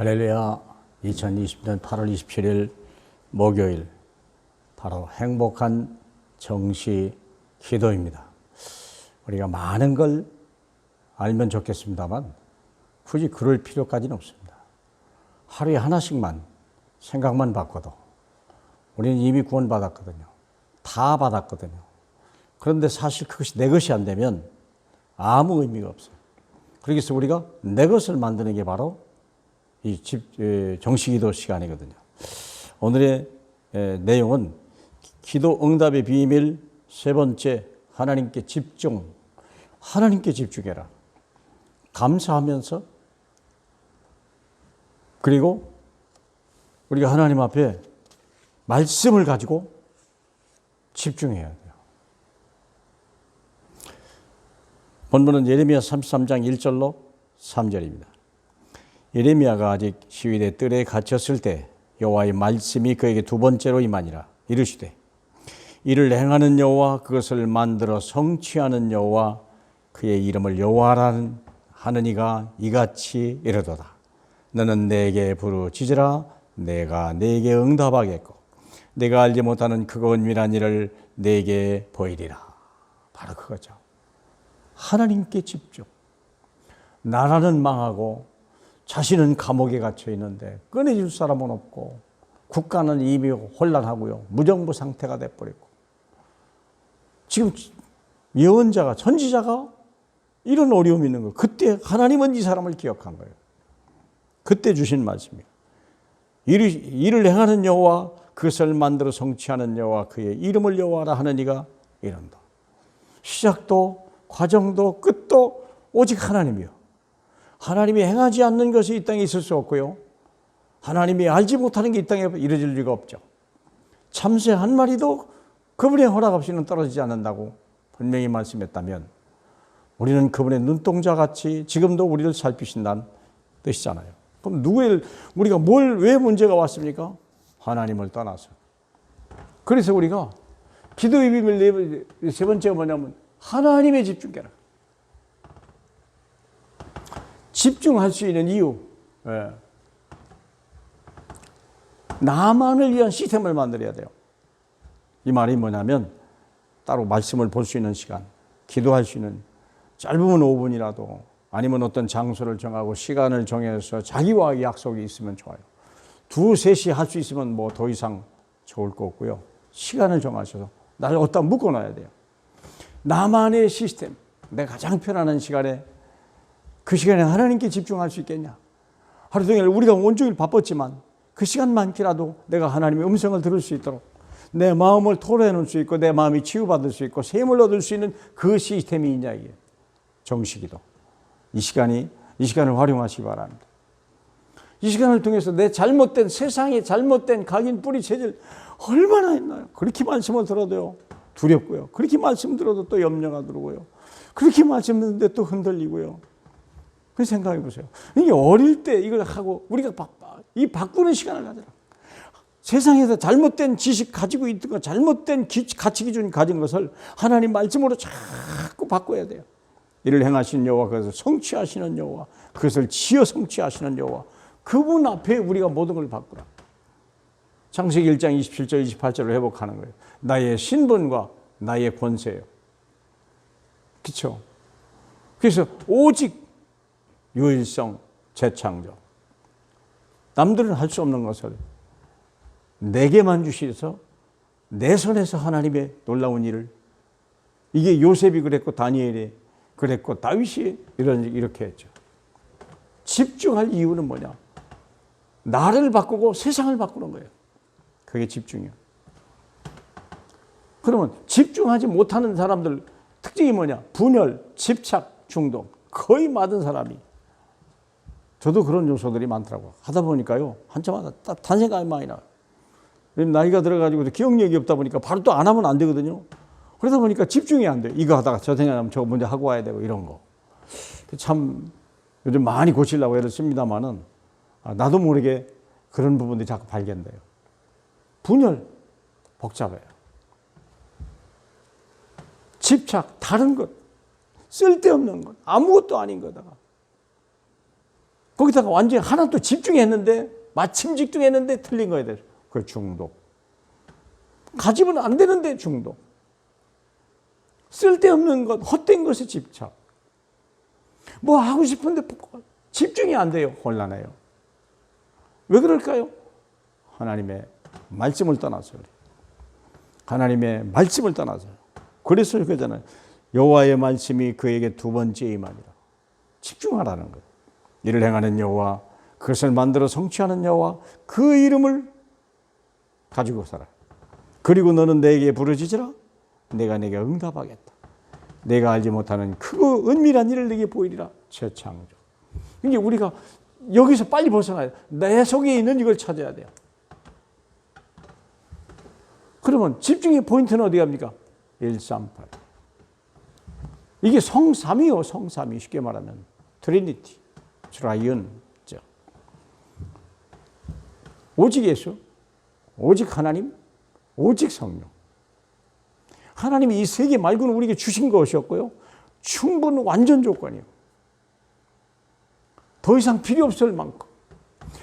할렐루야. 2020년 8월 27일 목요일, 바로 행복한 정시 기도입니다. 우리가 많은 걸 알면 좋겠습니다만 굳이 그럴 필요까지는 없습니다. 하루에 하나씩만 생각만 바꿔도 우리는 이미 구원받았거든요. 다 받았거든요. 그런데 사실 그것이 내 것이 안 되면 아무 의미가 없어요. 그래서 우리가 내 것을 만드는 게 바로 이 정시기도 시간이거든요. 오늘의 내용은 기도 응답의 비밀 세 번째, 하나님께 집중. 하나님께 집중해라. 감사하면서, 그리고 우리가 하나님 앞에 말씀을 가지고 집중해야 돼요. 본문은 예레미야 33장 1절로 3절입니다. 예레미야가 아직 시위대 뜰에 갇혔을 때 여호와의 말씀이 그에게 두 번째로 임하니라. 이르시되 이를 행하는 여호와, 그것을 만들어 성취하는 여호와, 그의 이름을 여호와라 하느니가 이같이 이르도다. 너는 내게 부르짖으라. 내가 내게 응답하겠고 내가 알지 못하는 크고 은밀한 일을 내게 보이리라. 바로 그거죠. 하나님께 집중. 나라는 망하고 자신은 감옥에 갇혀 있는데 꺼내줄 사람은 없고, 국가는 이미 혼란하고요, 무정부 상태가 돼버리고, 지금 예언자가, 선지자가 이런 어려움이 있는 거예요. 그때 하나님은 이 사람을 기억한 거예요. 그때 주신 말씀이에요. 이를 행하는 여호와, 그것을 만들어 성취하는 여호와, 그의 이름을 여호와라 하느니가 이른다. 시작도 과정도 끝도 오직 하나님이요. 하나님이 행하지 않는 것이 이 땅에 있을 수 없고요, 하나님이 알지 못하는 게 이 땅에 이루어질 리가 없죠. 참새 한 마리도 그분의 허락 없이는 떨어지지 않는다고 분명히 말씀했다면, 우리는 그분의 눈동자같이 지금도 우리를 살피신다는 뜻이잖아요. 그럼 우리가 왜 문제가 왔습니까? 하나님을 떠나서. 그래서 우리가 기도의 비밀 세 번째가 뭐냐면 하나님에 집중해라. 집중할 수 있는 이유, 나만을 위한 시스템을 만들어야 돼요. 이 말이 뭐냐면, 따로 말씀을 볼 수 있는 시간, 기도할 수 있는, 짧으면 5분이라도, 아니면 어떤 장소를 정하고 시간을 정해서 자기와 약속이 있으면 좋아요. 2, 3시 할 수 있으면 뭐 더 이상 좋을 거 없고요. 시간을 정하셔서 나를 어디다 묶어놔야 돼요. 나만의 시스템, 내가 가장 편안한 시간에, 그 시간에 하나님께 집중할 수 있겠냐? 하루 종일 우리가 온종일 바빴지만 그 시간만이라도 내가 하나님의 음성을 들을 수 있도록, 내 마음을 토로해 놓을 수 있고 내 마음이 치유받을 수 있고 샘을 얻을 수 있는 그 시스템이 있냐, 이게 정시기도. 이 시간을 활용하시기 바랍니다. 이 시간을 통해서 내 잘못된, 세상의 잘못된 각인 뿌리 체질 얼마나 있나요? 그렇게 말씀을 들어도요 두렵고요, 그렇게 말씀 들어도 또 염려가 들고요, 그렇게 말씀 듣는데 또 흔들리고요. 그 생각해 보세요. 이게 어릴 때 이걸 하고 우리가 이 바꾸는 시간을 가져라. 세상에서 잘못된 지식 가지고 있던 것, 잘못된 가치 기준 가진 것을 하나님 말씀으로 자꾸 바꿔야 돼요. 이를 행하시는 여호와, 그것을 성취하시는 여호와, 그것을 지어 성취하시는 여호와, 그분 앞에 우리가 모든 걸 바꾸라. 창세기 1장 27절 28절을 회복하는 거예요. 나의 신분과 나의 권세예요. 그렇죠? 그래서 오직 유일성 재창조, 남들은 할 수 없는 것을 내게만 주셔서 내 손에서 하나님의 놀라운 일을, 이게 요셉이 그랬고 다니엘이 그랬고 다윗이 이렇게 했죠. 집중할 이유는 뭐냐? 나를 바꾸고 세상을 바꾸는 거예요. 그게 집중이에요. 그러면 집중하지 못하는 사람들 특징이 뭐냐? 분열, 집착, 중독. 거의 모든 사람이, 저도 그런 요소들이 많더라고요. 하다 보니까요, 한참마다 단 생각이 많이 나요. 나이가 들어가지고 기억력이 없다 보니까 바로 또 안 하면 안 되거든요. 그러다 보니까 집중이 안 돼요. 이거 하다가 저 생각하면 저거 먼저 하고 와야 되고 이런 거. 참 요즘 많이 고치려고 애를 씁니다만은 나도 모르게 그런 부분들이 자꾸 발견돼요. 분열, 복잡해요. 집착, 다른 것, 쓸데없는 것, 아무것도 아닌 거다가 거기다가 완전히 하나 또 집중했는데, 마침 집중했는데 틀린 거에 대해서. 그 중독. 가지면 안 되는데 중독. 쓸데없는 것, 헛된 것에 집착. 뭐 하고 싶은데 집중이 안 돼요. 곤란해요. 왜 그럴까요? 하나님의 말씀을 떠나서 그래요. 하나님의 말씀을 떠나서. 그래서 그러잖아요. 여호와의 말씀이 그에게 두 번째 임하니라. 집중하라는 거예요. 이를 행하는 여호와, 그것을 만들어 성취하는 여호와, 그 이름을 가지고 살아. 그리고 너는 내게 부르짖으라. 내가 내게 응답하겠다. 내가 알지 못하는 크고 은밀한 일을 내게 보이리라. 재창조. 이게 우리가 여기서 빨리 벗어나야 돼. 내 속에 있는 이걸 찾아야 돼요. 그러면 집중의 포인트는 어디 갑니까? 138. 이게 성삼이요, 성삼이. 쉽게 말하면 트리니티, 트라이언죠. 오직 예수, 오직 하나님, 오직 성령. 하나님이 이 세 개 말고는 우리에게 주신 것이었고요. 충분 완전 조건이에요. 더 이상 필요 없을 만큼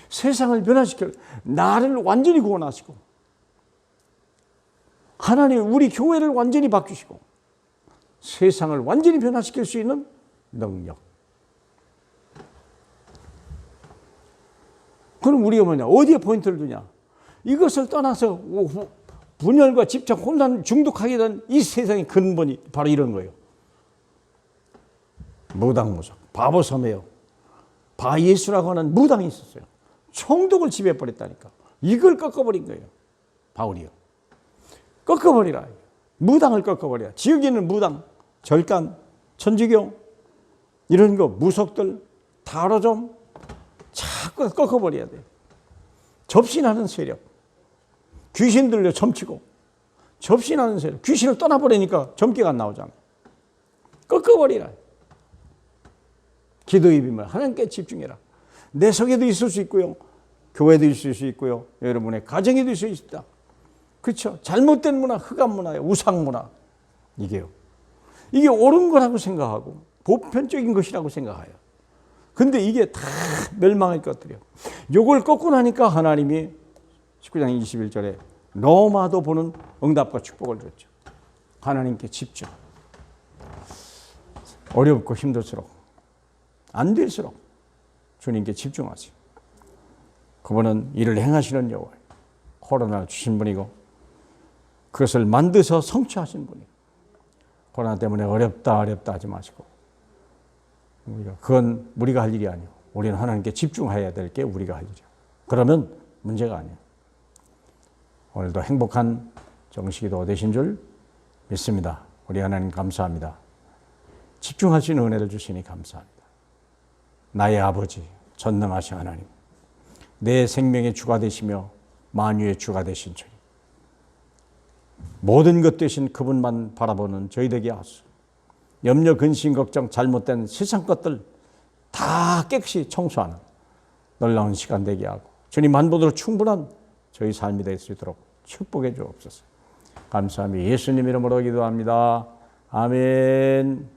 세상을 변화시켜 나를 완전히 구원하시고, 하나님 우리 교회를 완전히 바꾸시고, 세상을 완전히 변화시킬 수 있는 능력. 그럼 우리가 뭐냐? 어디에 포인트를 두냐? 이것을 떠나서 분열과 집착, 혼란, 중독하게 된 이 세상의 근본이 바로 이런 거예요. 무당무상, 바보섬에요. 바예수라고 하는 무당이 있었어요. 총독을 지배해버렸다니까. 이걸 꺾어버린 거예요. 바울이요. 꺾어버리라. 무당을 꺾어버려야. 지역에 있는 무당, 절간, 천주교 이런 거 무속들 다로 좀 자꾸 꺾어버려야 돼요. 접신하는 세력, 귀신 들려 점치고 접신하는 세력, 귀신을 떠나버리니까 점괘가 안 나오잖아요. 꺾어버리라. 기도의 비밀 하나님께 집중해라. 내 속에도 있을 수 있고요, 교회도 있을 수 있고요, 여러분의 가정에도 있을 수 있다. 그렇죠? 잘못된 문화, 흑암 문화예요. 우상 문화. 이게요. 이게 옳은 거라고 생각하고 보편적인 것이라고 생각해요. 근데 이게 다 멸망할 것들이에요. 요걸 꺾고 나니까 하나님이 19장 21절에 너마도 보는 응답과 축복을 줬죠. 하나님께 집중. 어렵고 힘들수록, 안 될수록 주님께 집중하세요. 그분은 이를 행하시는 여호와, 코로나를 주신 분이고 그것을 만드셔 성취하신 분이에요. 코로나 때문에 어렵다 하지 마시고, 그건 우리가 할 일이 아니에요. 우리는 하나님께 집중해야 될 게 우리가 할 일이에요. 그러면 문제가 아니에요. 오늘도 행복한 정식기도 되신 줄 믿습니다. 우리 하나님 감사합니다. 집중할 수 있는 은혜를 주시니 감사합니다. 나의 아버지, 전능하신 하나님, 내 생명의 주가 되시며 만유의 주가 되신 주님, 모든 것 되신 그분만 바라보는 저희 되게 하소서. 염려, 근심, 걱정, 잘못된 세상 것들 다 깨끗이 청소하는 놀라운 시간 되게 하고, 주님 한 분으로 충분한 저희 삶이 될 수 있도록 축복해 주옵소서. 감사합니다. 예수님 이름으로 기도합니다. 아멘.